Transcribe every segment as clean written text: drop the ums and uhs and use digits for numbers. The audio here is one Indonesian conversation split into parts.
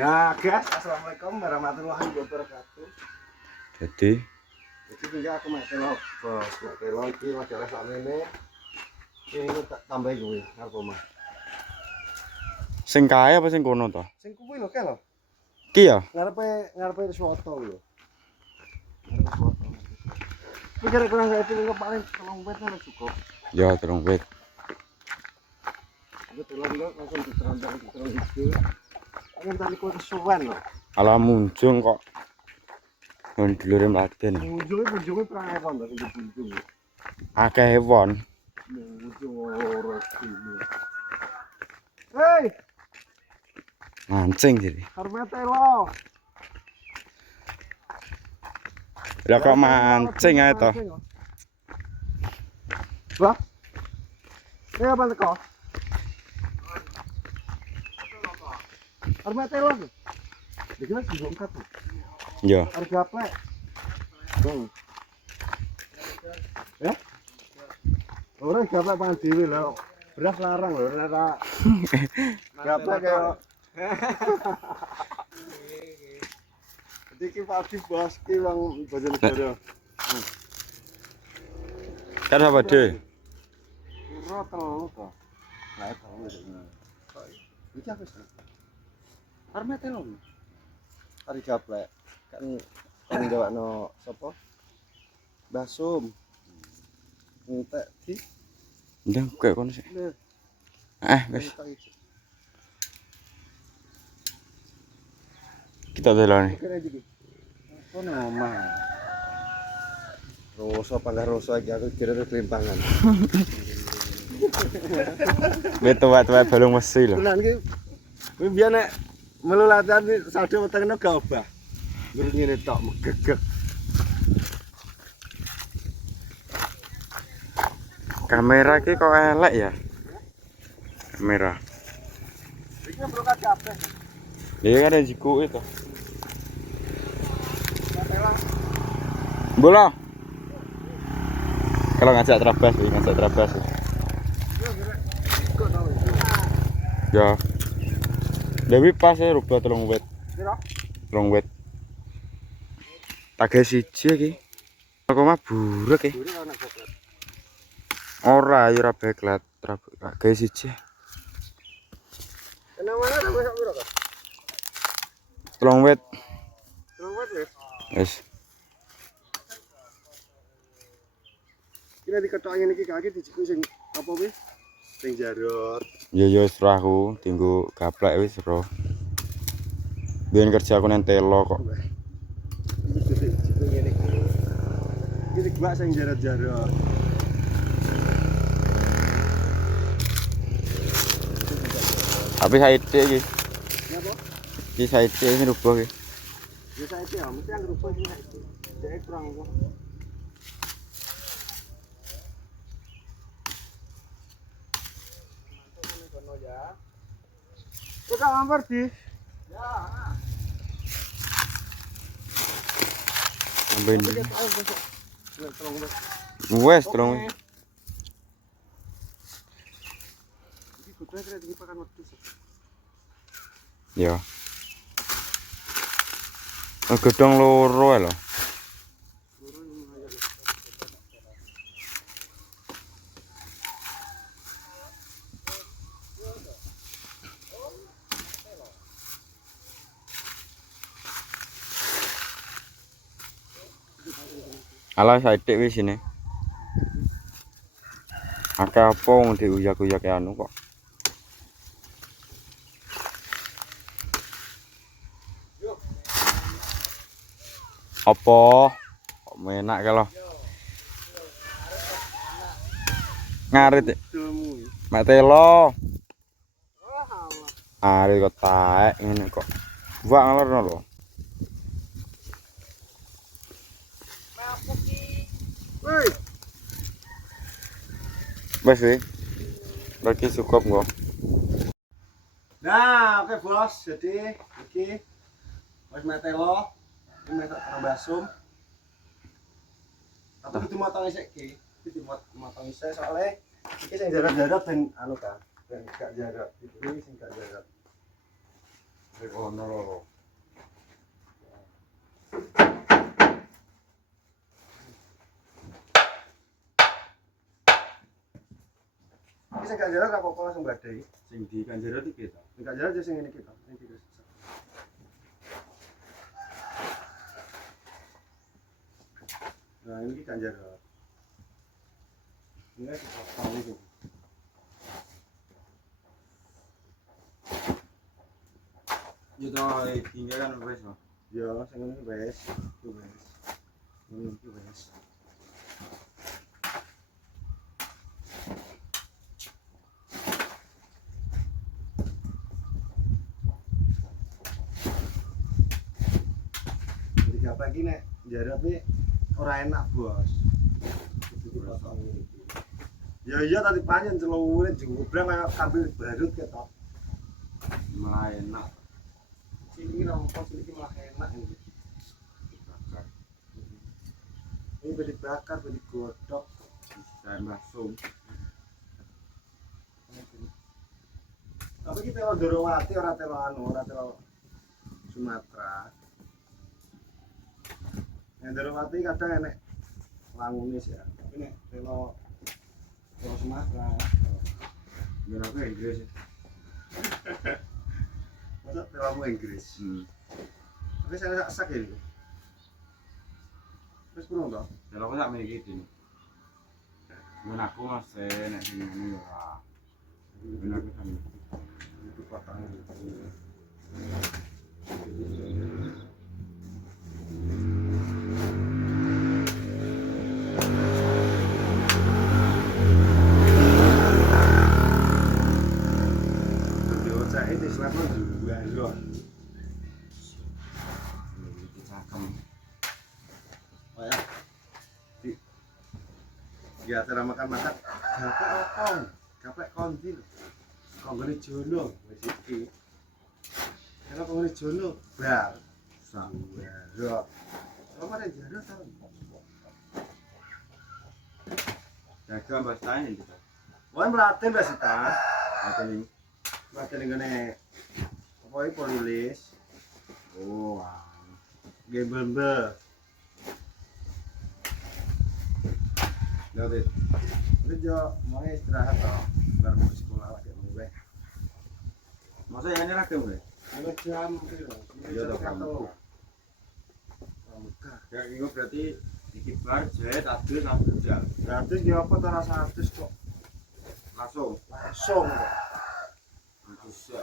Nah, guys, assalamualaikum warahmatullahi wabarakatuh. Jadi juga aku mek telo, bos. Mek telo iki lagi oleh sak mene. Ini tak tambah kuwi arep omah. sing kae apa sing kono to? Sing kuwi lho, Kel. Ki ya? Ngarepe soto lho. Pikir kurang saya itu paling tolong wet kan cukup. Ya, terung wit. Itu tolong enggak langsung diterambang itu. Pengen tadi kok kesuwen lho. Ala munjung kok. Nang dulure Mladen. Ujungnya perang ewon to sing bunjung. Akeh ewon. Ujung ora gini. Hei, Mancing jadi. hormate lo. Lah kok mancing ae to? Lah. Ini apa teko? Hormate lo. Dikira dibongkar tuh. Ya. Harga apa? Bang. Ya? Orang gaplek pangan dhewe lho. Beras larang lho, ora. Gaplek kaya. Jadi ki padi bos ki wong Bojonegoro. Kan apa de? Piro telu to. Lah telu ini. Iki apa sih? Arme telu. Hari gaplek. Kan ngawakno sapa? Basum. Entek di. Ndang kayak kono sih. Wis. Kita delone. Kono omah. Rosa panggah rosa iki aku kira kelimpangan. Wetu-wetu balung mesi lho. Tenan iki biyen nek melu latihan sadhe wetengno gak obah. Ngene ngene tok megegek. Kamera ki kok elek ya? Kamera. Iki brokat kabeh. Iya kan ada jiku itu. Bola. Kalau ngajak terabas. Ya. Dewi pas ya rubah telung wet. Telung wet. Tage siji iki. Kok mah buruk iki. Ora ya ora beklat. Tage siji. Kenang mana sampai sak piro kok? Telung wet. Telung wet wis. Wis. Kira diketok ngene iki kaki dijiku sing apa wis? Sing jarot. Ya serahku tinggu gaplek wis ro. Biyen kerja aku nang telo kok. Dijiku ngene iki. Iki gua sing jarot-jarot. Tapi saite iki. Napa? Iki saite iki rubah iki. Ya saite ya, mesti yang rubah iki saite. Dek kurang kok. Kita mampir di. Ya. Amben. Wes terong. Iki kudu kira dipakan wedhus. Ya. Gedhong loro lho. Ala saithik wis ini. Akeh apa wong diuyak-uyak anu kok. Apa? Kok enak kalau ngarit mek telo. Arit kok taek ngene kok. Wak ngelerno lho. Woi. Wes iki. Lagi cukup kok. Nah, oke bos. Jadi iki wis metelo, iki metok karo basum. Tapi kudu motong isik iki. Kudu motong isik soalnya iki sing jarak-jarak ben anu kan. Ben gak jarak. Iki sing gak jarak. ono loro. Iki sing gak jarak apa-apa langsung badai. Sing di Kanjero iki to. Sing gak jarak aja sing ini kita. Sing kita. Nah, ini kan jarak. Ini kita tahu itu. Yo to tinggalan wis. Ya, sing ini wes. Itu wes. Ini itu wes. Jadi apa lagi nek jarak ini ora enak bos. Ya iya tadi panjang celowure jumbrang kayak kambil barut ketok. Malah enak. Sini rompos iki malah enak ini. Bakar. Ini beli bakar, beli godok. Bisa langsung. Tapi kita telo Dorowati ora telo ora telo Sumatera. Yang Dorowati kadang enek langunis ya. Tapi nek telo Sumatera. Yo aku Inggris. Masa telo Inggris. Tapi saya sak ya. Terus kurang toh? Kalau aku sak mikir iki. Men aku masih nek sing ngene yo ora. Men aku kan Itu potong. Video saya ini selama 2 lho. iki cangkem. Oh ya. Di acara makan-makan gapek opong, gapek kontil. Konggone jono wis iki. Kalau konggone jono bar sawero. Sama ada jarak ta. Dagang bos tanya gitu. Wan melaten Mbak Sita. Ada ning. Melaten ngene apa iki polilis. Oh, Gembel. David. Itu jo mau istirahat toh. Bar mau sekolah lagi mau Masa ya nyerah gue? Kalau jam piro? Iya toh kamu. Ya ini berarti dikit bar jahit adus sampai jam. Gratis ki apa ta rasa adus kok. Langsung. Langsung kok. Adus ya.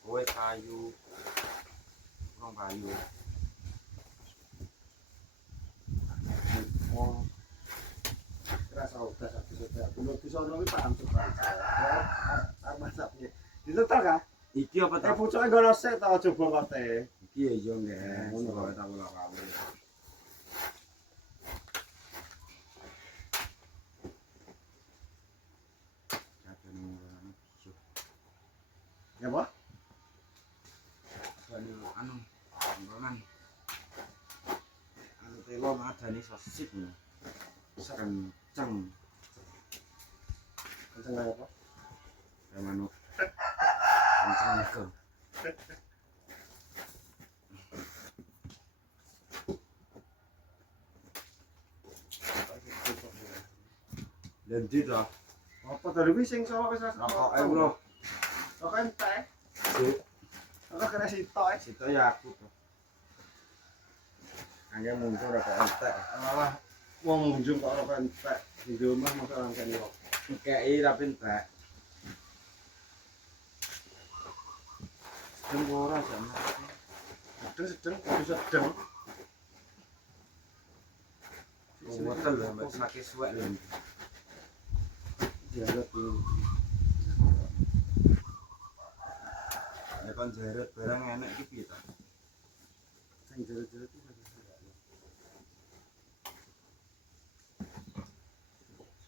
Kowe kayu. Kurang kayu. Oh. Rasa udah satu-satu. Belum bisa nang paham coba. Masaknya. Ditetel ka? Iki apa ta? Pucuke ngono sik ta coba kok teh. Iki ya yo nggih. Ngono kok tak ulang kali. Ya apa? Anu, ngomong. Anu telo madani sosip nih. Kenceng. Kenceng kaya apa? Kayak manuk. Kenceng itu. Dan tidak. Apa tadi wis sing sawah wis rasa. Rokok bro. Rokok entek. Sip. Rokok kena sitok. Situ ya aku tuh. Hanya muncul rokok entek. Malah wong munjung kok rokok entek. Di rumah masa orang kene kok. Kayak tapi entek. Sedang ora sama. Sedeng, kudu sedeng. Betul lho, mbak sakit suwek lho. Jarak tuh. Ya kan jaret barang enak iki piye ta? Sing jarak-jarak iki.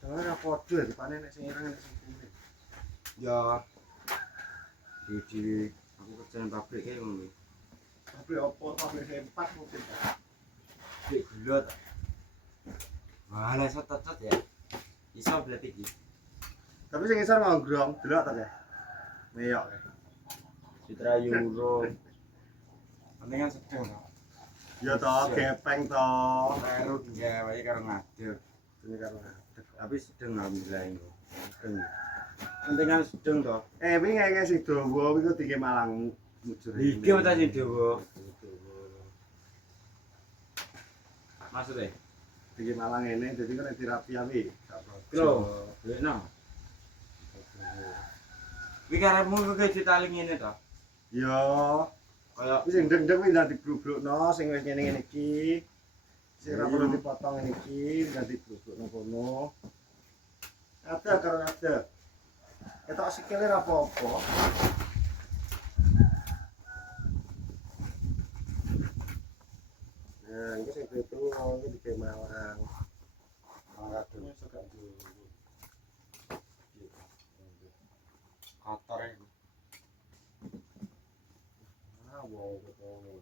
Soalnya podo ya dipanen nek sing ireng nek sing kuning. Ya. Di aku kerjaan pabrik kayak ngono. Pabrik opo? Pabrik sempak mungkin. Di gula ta. Malah sotot-sotot ya. Iso berarti iki. Tapi sing isor nggongrong, delok ta ya. Meyok ya. Citra Euro. Penting kan sedeng to. Ya toh, gepeng toh. Baru gawe karo ngadeg. Ini karo ngadeg. Tapi sedeng alhamdulillah iku. Sedeng. Penting kan sedeng to. Wingi ngene sing dawa iku dike Malang mujur. Iki apa sing dawa? Maksudnya? Dike Malang ngene dadi kan terapi awi. Lho, lho. Kuwi karepmu kok ditali ngene to? Ya, Kaya wis sing ndeng-ndeng kuwi dadi grubrukno sing wis ngene-ngene iki. Sing ora perlu dipotong ngene iki dadi grubrukno kono. Ada karo ada. Ketok sikile ora apa-apa. Nah, ini sing itu mau iki di Malang. Malang iso gak dulu. kotor iku. Wow, betul.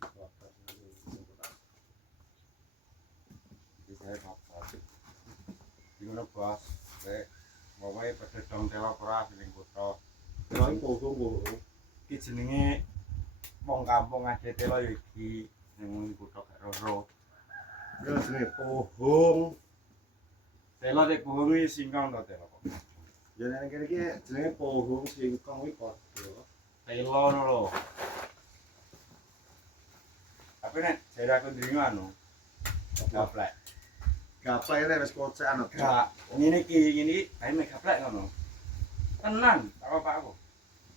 Kotor. Bisa kotor. Gimana bos? Pokoknya pada dong telo ora ning kutho. Nang pohon. Iki jenenge wong kampung ade telo ya iki ning kutho gak roro. Ya jenenge pohon. Telo nek pohon iki singkong to telo kok. Ya nek kene iki jenenge pohon singkong iki padha. Telo ngono lho. Tapi nek jare aku ndringo anu. Gaplek. Gaplek iki wis kocekan. Gak, ngene iki ae mek gaplek ngono. Tenan, tak apa aku.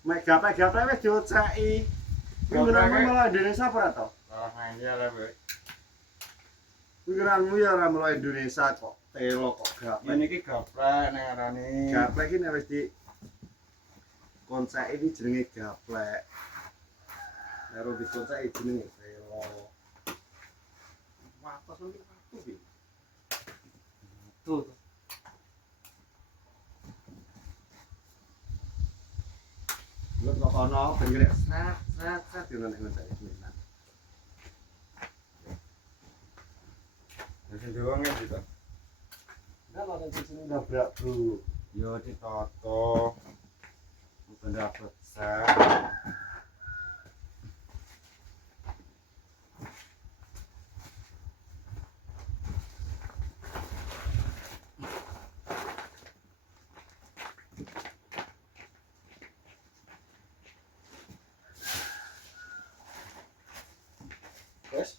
Mek gaplek wis dioceki. Pikiranmu malah Indonesia apa to? Salah main ya lah, Bek. Pikiranmu ya ora mulai Indonesia kok. Telo kok gaplek. Ini iki gaplek nek arane. Gaplek iki nek wis di konsep iki jenenge gaplek. Nek ora dikonsep jenenge telo. Wates iki watu iki. Tuh. Lu kok ono ben gelek sat yo nek ngene iki. Wis diwonge gitu. Enggak ada sini nabrak, Bro. Yo ditoto. Bukan dapat set. Wes,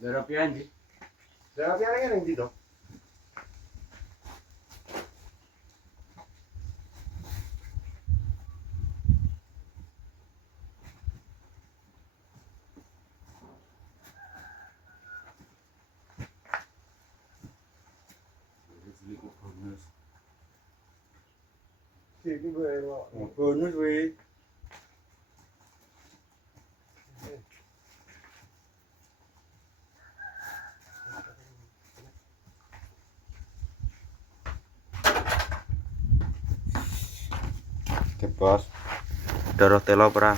Darah pian iki. daerah piye ning ndi to? Iki bonus. Iki gue lo. Bonus weh. Oke bos, darah telo ora?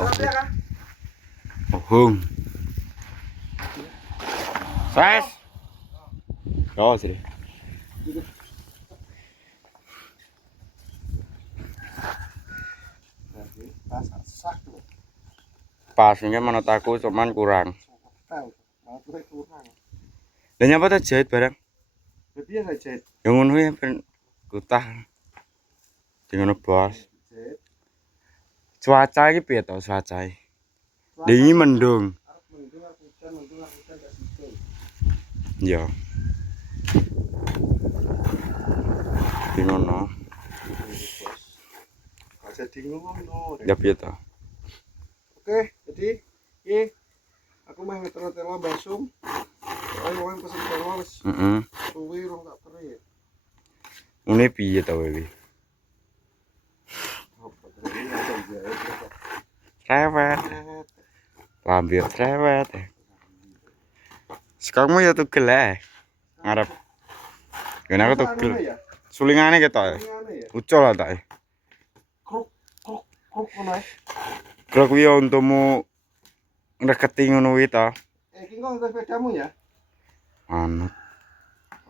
Oke. Kan? Ohong. Ses. Oh sih. Pas sak tuh. Pasnya menurut aku cuman kurang. Tahu. Mau tuh kurang. Dan nyapa tuh jahit barang? Biasa jahit. Yang ngono ya ben kutah. Dengan bos. Jahit. Cuaca iki piye to cuaca iki? Dingin mendung. Arep mendung arep hujan gak situ. Ya. Gimana? Aja ngono. Ya piye to? Oke, jadi iki aku meh ngetero-tero basum. Ayo wong pesen telo wis Heeh. suwi rong tak teri. Ngene piye to wewe? Apa terus ada jahit. Rewet. Lambe rewet. Sekarang ya tugel ae. Ngarep. Kene aku tugel. Sulingane ketok. Ucul lah tak. Kruk ngono ae. Kalau kuwi untukmu ngreketi ngono kuwi to. Iki kok sepedamu ya? Anu.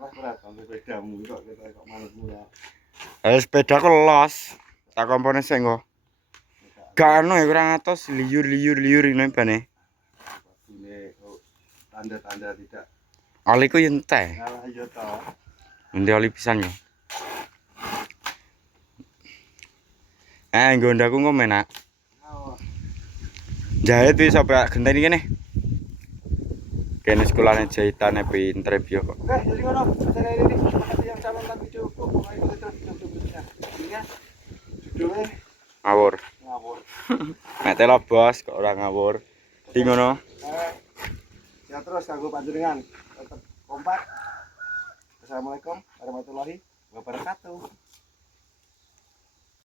Lah berat sampai sepedamu kok kita kok manut murah. Sepedaku los. Tak kompone sik engko. Gak ono ya kurang atos liur ini bane. Ini tanda-tanda tidak. Oli ku yen teh. Ngalah ya toh. Endi oli pisan yo. Nggondaku kok menak. Oh. Jahit wis apa genteni kene. Kene sekolahane jahitane pinter biyo kok. Oke, jadi ngono. Acara ini makasih yang sudah nonton videoku. Pokoknya itu terus video-videonya. Ingat judulnya Ngawur. ngawur. Nek telo bos kok ora ngawur. Di ngono. Ya terus kanggo panjenengan tetep kompak. Assalamualaikum warahmatullahi wabarakatuh.